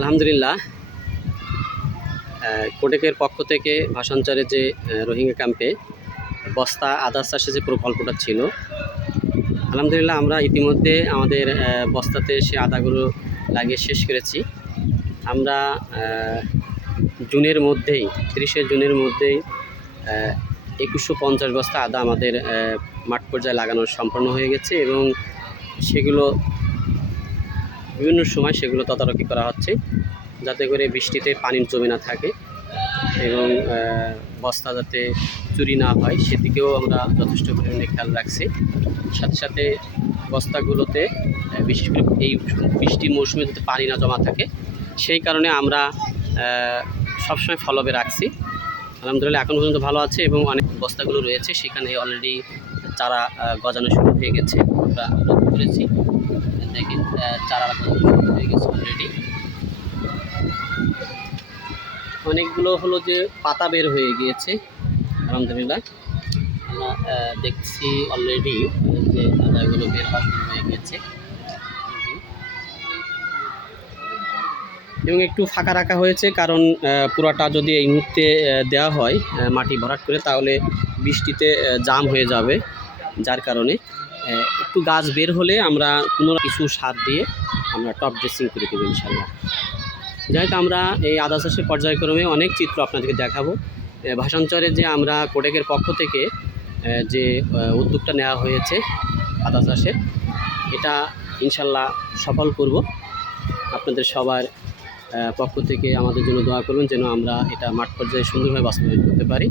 আলহামদুলিল্লাহ। কোটেকের পক্ষ থেকে ভাষাঞ্চলের যে রোহিঙ্গা ক্যাম্পে বস্তা, আদার চাষে যে প্রকল্পটা ছিল, আলহামদুলিল্লাহ আমরা ইতিমধ্যে আমাদের বস্তাতে সে আদাগুলো লাগিয়ে শেষ করেছি। আমরা জুনের মধ্যেই, তিরিশে জুনের মধ্যেই একুশশো পঞ্চাশ বস্তা আদা আমাদের মাঠ পর্যায়ে লাগানো সম্পন্ন হয়ে গেছে এবং সেগুলো বিভিন্ন সময় সেগুলো তদারকি করা হচ্ছে, যাতে করে বৃষ্টিতে পানি জমে না থাকে এবং বস্তা যাতে চুরি না হয়, সেদিকেও আমরা যথেষ্ট পরিমাণে খেয়াল রাখছি। সাথে সাথে বস্তাগুলোতে বিশেষ করে এই বৃষ্টির মৌসুমে যাতে পানি না জমা থাকে, সেই কারণে আমরা সবসময় ফলবে রাখছি। আলহামদুলিল্লাহ এখন পর্যন্ত ভালো আছে এবং অনেক বস্তাগুলো রয়েছে, সেখানে অলরেডি চারা গজানো শুরু হয়ে গেছে। আমরা লক্ষ্য করেছি। দেখেন চারা গজানো শুরু হয়ে গেছে অলরেডি অনেকগুলো হলো যে পাতা বের হয়ে গিয়েছে, আলহামদুলিল্লাহ। আমরা দেখছি অলরেডি যে পাতাগুলো বের হওয়া শুরু হয়ে জি। এবং একটু ফাঁকা রাখা হয়েছে, কারণ পুরাটা যদি এই মুহূর্তে দেওয়া হয় মাটি ভরাট করে, তাহলে বৃষ্টিতে জাম হয়ে যাবে। যার কারণে একটু গাছ বের হলে আমরা কোনো কিছু সার দিয়ে আমরা টপ ড্রেসিং করে দেবো ইনশাল্লাহ। যাই হোক, আমরা এই আদা চাষের পর্যায়ক্রমে অনেক চিত্র আপনাদেরকে দেখাবো। ভাষাঞ্চরে যে আমরা কোটেকের পক্ষ থেকে যে উদ্যোগটা নেওয়া হয়েছে আদা চাষের, এটা ইনশাল্লাহ সফল করব। আপনাদের সবার পক্ষ থেকে আমাদের জন্য দোয়া করবেন যেন আমরা এটা মাঠ পর্যায়ে সুন্দরভাবে বাস্তবায়ন করতে পারি।